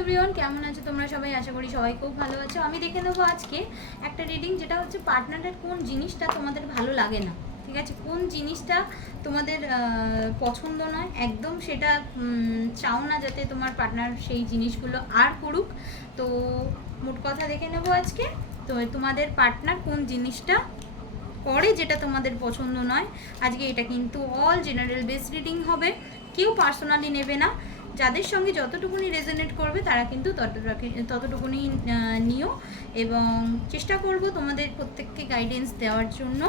Everyone কেমন আছো তোমরা সবাই? আশা করি সবাই খুব ভালো আছো। আমি দেখে নেব আজকে একটা রিডিং যেটা হচ্ছে পার্টনারের কোন জিনিসটা তোমাদের ভালো লাগে না। ঠিক আছে? কোন জিনিসটা তোমাদের পছন্দ নয়? একদম সেটা চাও না যাতে তোমার পার্টনার সেই জিনিসগুলো আর করুক। তো মোট কথা দেখে নেব আজকে। তো তোমাদের পার্টনার কোন জিনিসটা করে যেটা তোমাদের পছন্দ নয়? আজকে এটা কিন্তু অল জেনারেল বেস রিডিং হবে। কেউ পার্সোনালি নেবে না। যাদের সঙ্গে যতটুকুনি রেজোনেট করবে, তারা কিন্তু ততটাকে ততটুকুনি নিও এবং চেষ্টা করব তোমাদের প্রত্যেককে গাইডেন্স দেওয়ার জন্য।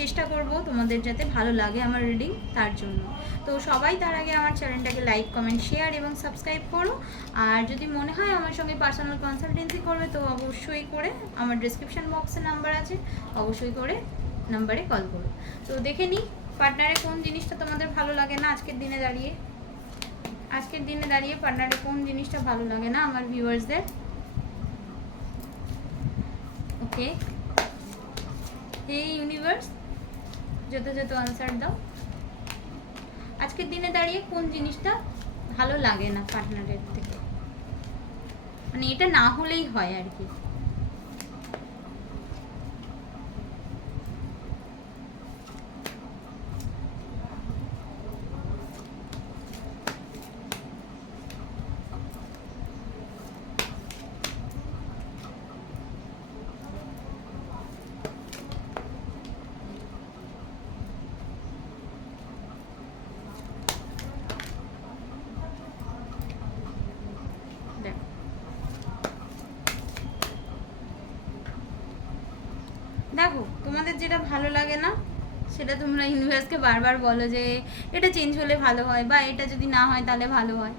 চেষ্টা করব তোমাদের যাতে ভালো লাগে আমার রিডিং তার জন্য। তো সবাই তার আগে আমার চ্যানেলটাকে লাইক কমেন্ট শেয়ার এবং সাবস্ক্রাইব করো। আর যদি মনে হয় আমার সঙ্গে পার্সোনাল কনসালটেন্সি করবে, তো অবশ্যই করে আমার ডিসক্রিপশন বক্সে নাম্বার আছে, অবশ্যই করে নাম্বারে কল করো। তো দেখে নিই পার্টনারে কোন জিনিসটা তোমাদের ভালো লাগে না আজকের দিনে দাঁড়িয়ে। আজকের দিনে দাঁড়িয়ে পার্টনারে কোন জিনিসটা ভালো লাগে না আমার ভিউয়ার্সদের? ওকে। এই ইউনিভার্স, যথাযথ আনসার দাও। আজকের দিনে দাঁড়িয়ে কোন জিনিসটা ভালো লাগে না পার্টনারের থেকে? মানে এটা না হলেই হয় আর কি দেখো দেখো তোমাদের যেটা ভালো লাগে না, সেটা তোমরা ইউনিভার্সকে বারবার বলো যে এটা চেঞ্জ হলে ভালো হয় বা এটা যদি না হয় তাহলে ভালো হয়।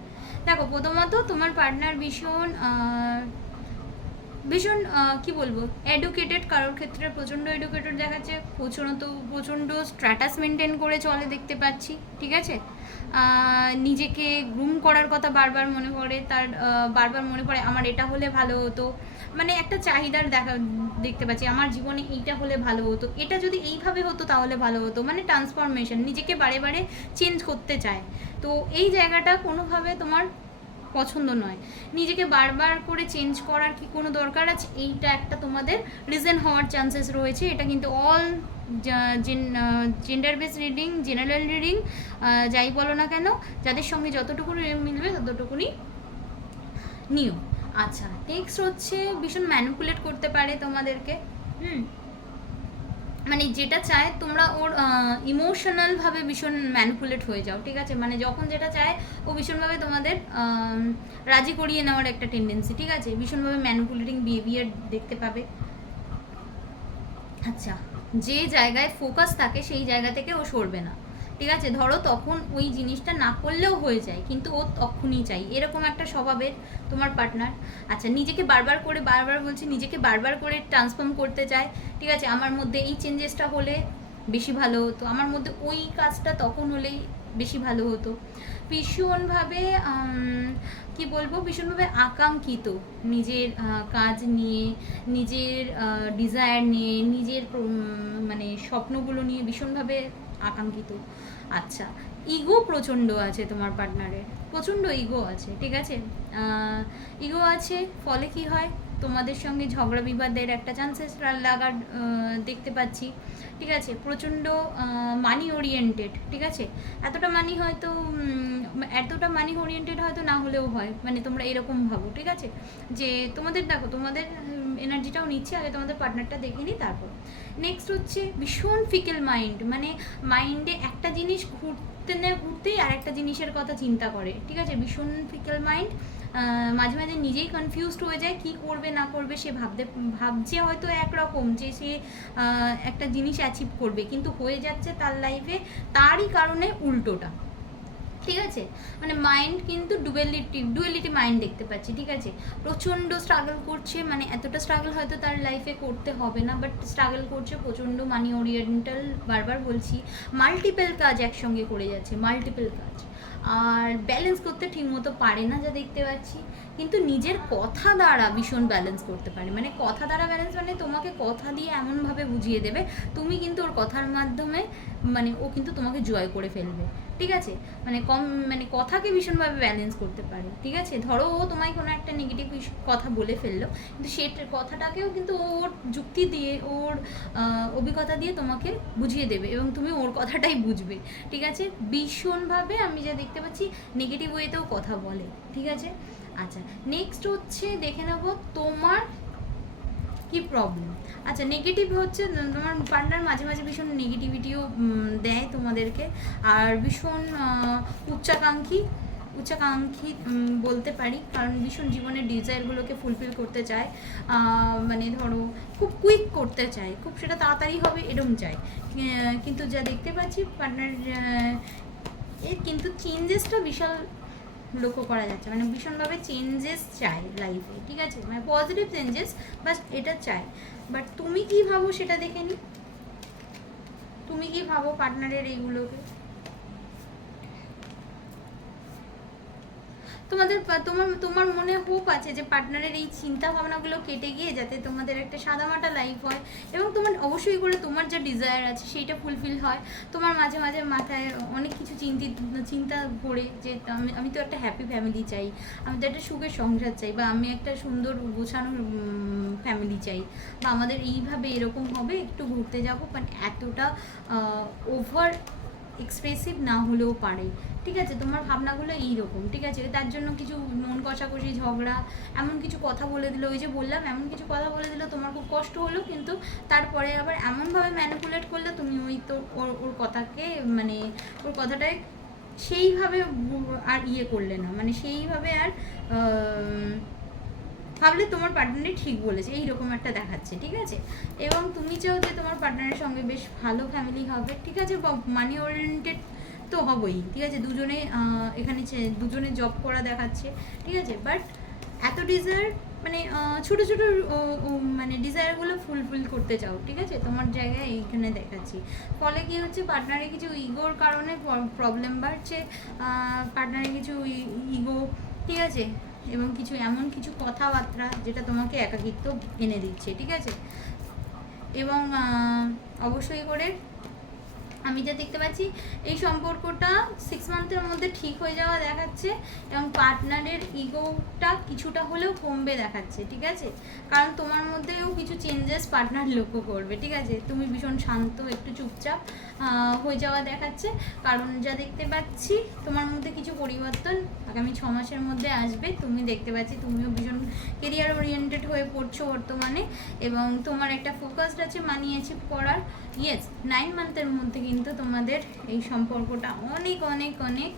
দেখো, প্রথমত তোমার পার্টনার ভীষণ ভীষণ কি বলব এডুকেটেড কারোর ক্ষেত্রে প্রচণ্ড এডুকেটেড দেখাচ্ছে প্রচণ্ড প্রচণ্ড স্ট্র্যাটাস মেনটেন করে চলে দেখতে পাচ্ছি, ঠিক আছে? নিজেকে গ্রুম করার কথা বারবার মনে পড়ে, তার বারবার মনে পড়ে, আমার এটা হলে ভালো হতো। মানে একটা চাহিদার দেখা দেখতে পাচ্ছি, আমার জীবনে এইটা হলে ভালো হতো, এটা যদি এইভাবে হতো তাহলে ভালো হতো মানে ট্রান্সফরমেশন নিজেকে বারে বারে চেঞ্জ করতে চায়। তো এই জায়গাটা কোনোভাবে তোমার পছন্দ নয়। নিজেকে বারবার করে চেঞ্জ করার কি কোনো দরকার আছে? এইটা একটা তোমাদের রিজন হওয়ার চান্সেস রয়েছে, এটা কিন্তু all gender base reading general reading যাই বলো না কেন, যাদের সঙ্গে যতটুকু মিলবে ততটুকুনি নিও। আচ্ছা নেক্সট হচ্ছে ভীষণ ম্যানিপুলেট করতে পারে তোমাদেরকে, হুম? মানে যেটা চায় তোমরা ওর ইমোশনালভাবে ভীষণ ম্যানিপুলেট হয়ে যাও, ঠিক আছে? মানে যখন যেটা চায় ও ভীষণভাবে তোমাদের রাজি করিয়ে নেওয়ার একটা টেন্ডেন্সি ঠিক আছে? ভীষণভাবে ম্যানিপুলেটিং বিহেভিয়ার দেখতে পাবে। আচ্ছা যে জায়গায় ফোকাস থাকে সেই জায়গা থেকে ও সরবে না। ঠিক আছে? ধরো তখন ওই জিনিসটা না করলেও হয়ে যায়, কিন্তু ও তখনই চাই। এরকম একটা স্বভাবের তোমার পার্টনার আচ্ছা নিজেকে বারবার করে, বারবার বলছি, নিজেকে বারবার করে ট্রান্সফর্ম করতে চায়। ঠিক আছে? আমার মধ্যে এই চেঞ্জেসটা হলে বেশি ভালো হতো। আমার মধ্যে ওই কাজটা তখন হলেই বেশি ভালো হতো। ভীষণভাবে কি বলব, ভীষণভাবে আকাঙ্ক্ষিত নিজের কাজ নিয়ে, নিজের ডিজায়ার নিয়ে, নিজের মানে স্বপ্নগুলো নিয়ে ভীষণভাবে আকাঙ্ক্ষিত। আচ্ছা ইগো প্রচণ্ড আছে তোমার পার্টনারের প্রচণ্ড ইগো আছে, ঠিক আছে? ইগো আছে, ফলে কি হয়? তোমাদের সঙ্গে ঝগড়া বিবাদের একটা চান্সেস লাগার দেখতে পাচ্ছি। ঠিক আছে? প্রচণ্ড মানি ওরিয়েন্টেড ঠিক আছে? এতটা মানি হয়তো এতটা মানি ওরিয়েন্টেড হয়তো না হলেও হয়। মানে তোমরা এরকম ভাবো, ঠিক আছে? যে তোমাদের, দেখো, তোমাদের এনার্জিটাও নিচ্ছে, আগে তোমাদের পার্টনারটা দেখে নিই, তারপর। নেক্সট হচ্ছে ভীষণ ফিকেল মাইন্ড মানে মাইন্ডে একটা জিনিস ঘুরতে না, ঘুরতেই আর একটা জিনিসের কথা চিন্তা করে, ঠিক আছে? ভীষণ ফিকেল মাইন্ড মাঝে মাঝে নিজেই কনফিউজড হয়ে যায় কি করবে, না করবে, সে ভাবতে, ভাবছে হয়তো একরকম যে সে একটা জিনিস অ্যাচিভ করবে, কিন্তু হয়ে যাচ্ছে তার লাইফে তারই কারণে উল্টোটা। ঠিক আছে? মানে মাইন্ড কিন্তু ডুয়েলিটি ডুয়েলিটি মাইন্ড দেখতে পাচ্ছি, ঠিক আছে? প্রচণ্ড স্ট্রাগল করছে মানে এতটা স্ট্রাগল হয়তো তার লাইফে করতে হবে না বাট স্ট্রাগল করছে প্রচণ্ড মানি ওরিয়েন্টাল বারবার বলছি মাল্টিপল কাজ একসঙ্গে করে যাচ্ছে মাল্টিপল কাজ। আর ব্যালেন্স করতে ঠিক মতো পারে না যা দেখতে পাচ্ছি। কিন্তু নিজের কথা দ্বারা ভীষণ ব্যালেন্স করতে পারে। মানে কথা দ্বারা ব্যালেন্স মানে তোমাকে কথা দিয়ে এমনভাবে বুঝিয়ে দেবে, তুমি কিন্তু ওর কথার মাধ্যমে মানে ও কিন্তু তোমাকে জয় করে ফেলবে। ঠিক আছে? মানে কম মানে কথাকে ভীষণভাবে ব্যালেন্স করতে পারে। ঠিক আছে? ধরো ও তোমায় কোনো একটা নেগেটিভ কথা বলে ফেলল, কিন্তু সেটা কথাটাকেও কিন্তু ওর যুক্তি দিয়ে, ওর অভিজ্ঞতা দিয়ে তোমাকে বুঝিয়ে দেবে এবং তুমি ওর কথাটাই বুঝবে। ঠিক আছে? ভীষণভাবে আমি যা দেখতে পাচ্ছি নেগেটিভ ওয়েতেও কথা বলে। ঠিক আছে? আচ্ছা নেক্সট হচ্ছে দেখে নেব তোমার কি প্রবলেম আচ্ছা নেগেটিভ হচ্ছে তোমার পার্টনার মাঝে মাঝে ভীষণ নেগেটিভিটিও দেয় তোমাদেরকে। আর ভীষণ উচ্চাকাঙ্ক্ষী উচ্চাকাঙ্ক্ষী বলতে পারি, কারণ ভীষণ জীবনের ডিজায়ারগুলোকে ফুলফিল করতে চায়। মানে ধরো, খুব কুইক করতে চায়, খুব সেটা তাড়াতাড়ি হবে এরম চায়। কিন্তু যা দেখতে পাচ্ছি পার্টনার এর কিন্তু চেঞ্জেসটা বিশাল লক্ষ্য করা যাচ্ছে। মানে ভীষণভাবে চেঞ্জেস চাই লাইফে ঠিক আছে? মানে পজিটিভ চেঞ্জেস বাট এটা চাই। বাট তুমি কি ভাবো সেটা দেখে নি? তুমি কি ভাবো পার্টনারের এইগুলোকে? তোমাদের তোমার তোমার মনে হোপ আছে যে পার্টনারের এই চিন্তা ভাবনাগুলো কেটে গিয়ে যাতে তোমাদের একটা সাদামাটা লাইফ হয়? এবং তোমার, অবশ্যই করে তোমার যা ডিজায়ার আছে সেইটা ফুলফিল হয়। তোমার মাঝে মাঝে মাথায় অনেক কিছু চিন্তিত, চিন্তা ভরে যে আমি আমি তো একটা হ্যাপি ফ্যামিলি চাই। আমি তো একটা সুখের সংসার চাই বা আমি একটা সুন্দর গোছানো ফ্যামিলি চাই। বা আমাদের এইভাবে এরকম হবে, একটু ঘুরতে যাব বাট এতটা ওভার এক্সপ্রেসিভ না হলেও পারে। ঠিক আছে? তোমার ভাবনাগুলো এইরকম, ঠিক আছে? তার জন্য কিছু মন কষাকষি, ঝগড়া, এমন কিছু কথা বলে দিল, ওই যে বললাম, এমন কিছু কথা বলে দিল, তোমার খুব কষ্ট হলো, কিন্তু তারপরে আবার এমনভাবে ম্যানিপুলেট করলে তুমি ওই তো ওর ওর কথাকে মানে ওর কথাটায় সেইভাবে আর ইয়ে করলে না। মানে সেইভাবে আর ভাবলে তোমার পার্টনারই ঠিক বলেছে, এইরকম একটা দেখাচ্ছে, ঠিক আছে? এবং তুমি চাও যে তোমার পার্টনারের সঙ্গে বেশ ভালো ফ্যামিলি হবে, ঠিক আছে? মানি ওরিয়েন্টেড তো হবই, ঠিক আছে? দুজনে এখানে দুজনে জব করা দেখাচ্ছে, ঠিক আছে? বাট এত ডিজায়ার মানে ছোট ছোট মানে ডিজায়ারগুলো ফুলফিল করতে চাও, ঠিক আছে? তোমার জায়গায় এইখানে দেখাচ্ছি। ফলে কি হচ্ছে? পার্টনারে কিছু ইগোর কারণে প্রবলেম বাড়ছে পার্টনারে কিছু ইগো ঠিক আছে? এবং কিছু এমন কিছু কথাবার্তা যেটা তোমাকে একাকিত্ব এনে দিচ্ছে, ঠিক আছে? এবং অবশ্যই করে আমি যা দেখতে পাচ্ছি, এই সম্পর্কটা সিক্স মান্থের মধ্যে ঠিক হয়ে যাওয়া দেখাচ্ছে এবং পার্টনারের ইগোটা কিছুটা হলেও কমবে দেখাচ্ছে, ঠিক আছে? কারণ তোমার মধ্যেও কিছু চেঞ্জেস পার্টনার লক্ষ্য করবে, ঠিক আছে? তুমি ভীষণ শান্ত, একটু চুপচাপ হয়ে যাওয়া দেখাচ্ছে। কারণ যা দেখতে পাচ্ছি, তোমার মধ্যে কিছু পরিবর্তন আগামী ছ মাসের মধ্যে আসবে। তুমি দেখতে পাচ্ছি তুমিও ভীষণ কেরিয়ার ওরিয়েন্টেড হয়ে পড়ছো বর্তমানে এবং তোমার একটা ফোকাসড আছে মানি অ্যাচিভ করার ইয়েস নাইন মান্থের মধ্যে কিন্তু তোমাদের এই সম্পর্কটা অনেক অনেক অনেক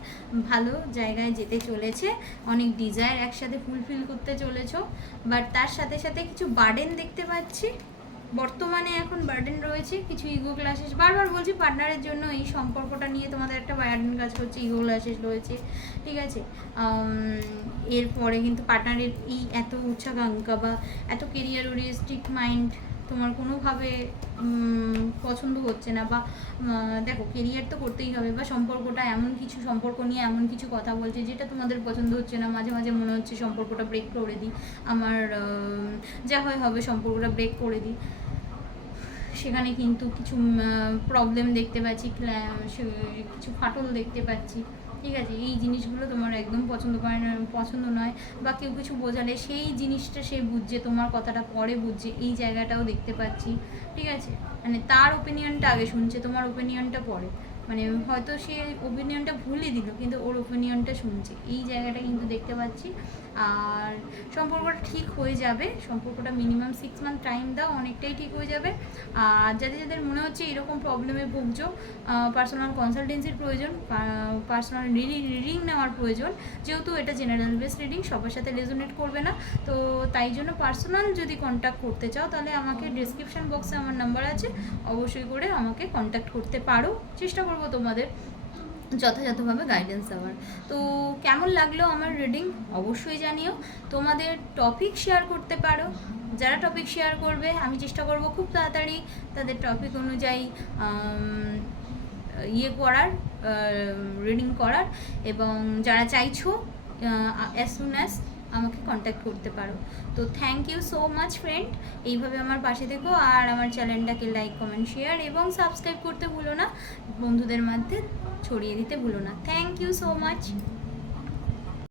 ভালো জায়গায় যেতে চলেছে। অনেক ডিজায়ার একসাথে ফুলফিল করতে চলেছ। বাট তার সাথে সাথে কিছু বার্ডেন দেখতে পাচ্ছি। বর্তমানে এখন বার্ডেন রয়েছে কিছু ইগো ক্লাসেস বারবার বলছি পার্টনারের জন্য এই সম্পর্কটা নিয়ে তোমাদের একটা বার্ডেন কাজ করছে ইগো ক্লাসেস রয়েছে। ঠিক আছে? এরপরে কিন্তু পার্টনারের এই এত উচ্চাকাঙ্ক্ষা বা এত কেরিয়ার ওরিয়েস্টিক মাইন্ড তোমার কোনোভাবে পছন্দ হচ্ছে না বা দেখো কেরিয়ার তো করতেই হবে বা সম্পর্কটা এমন কিছু, সম্পর্ক নিয়ে এমন কিছু কথা বলছে যেটা তোমাদের পছন্দ হচ্ছে না। মাঝে মাঝে মনে হচ্ছে সম্পর্কটা ব্রেক করে দিই। আমার যা হয় হবে সম্পর্কটা ব্রেক করে দিই। সেখানে কিন্তু কিছু প্রবলেম দেখতে পাচ্ছি কিছু ফাটল দেখতে পাচ্ছি। ঠিক আছে, এই জিনিসগুলো তোমার একদম পছন্দ করে না, পছন্দ নয় বা কেউ কিছু বোঝালে সেই জিনিসটা সে বুঝছে, তোমার কথাটা পরে বুঝছে, এই জায়গাটাও দেখতে পাচ্ছি, ঠিক আছে? মানে তার ওপিনিয়নটা আগে শুনছে, তোমার ওপিনিয়নটা পরে। মানে হয়তো সে ওপিনিয়নটা ভুলে দিল, কিন্তু ওর ওপিনিয়নটা শুনছে। এই জায়গাটা কিন্তু দেখতে পাচ্ছি। আর সম্পর্কটা ঠিক হয়ে যাবে। সম্পর্কটা মিনিমাম সিক্স মান্থ টাইম দাও, অনেকটাই ঠিক হয়ে যাবে। আর যাদের যাদের মনে হচ্ছে এরকম প্রবলেমে ভুগছো পার্সোনাল কনসালটেন্সির প্রয়োজন পার্সোনাল রিডিং নেওয়ার প্রয়োজন, যেহেতু এটা জেনারেল বেস রিডিং সবার সাথে রেজোনেট করবে না। তো তাই জন্য পার্সোনাল যদি কন্ট্যাক্ট করতে চাও, তাহলে আমাকে ডিসক্রিপশন বক্সে আমার নাম্বার আছে। অবশ্যই করে আমাকে কন্ট্যাক্ট করতে পারো। চেষ্টা করব তোমাদের যথাযথভাবে গাইডেন্স দেওয়ার। তো কেমন লাগল আমার রিডিং অবশ্যই জানিও। তোমাদের টপিক শেয়ার করতে পারো। যারা টপিক শেয়ার করবে, আমি চেষ্টা করব খুব তাড়াতাড়ি তাদের টপিক অনুযায়ী ইয়ে করার রিডিং করার। এবং যারা চাইছো অ্যাজ সুন অ্যাজ আমাকে কন্ট্যাক্ট করতে পারো। তো thank you so much friend এইভাবে আমার পাশে থেকো আর আমার চ্যানেলটাকে লাইক কমেন্ট শেয়ার এবং সাবস্ক্রাইব করতে ভুলো না। বন্ধুদের মধ্যে ছড়িয়ে দিতে ভুলো না। Thank you so much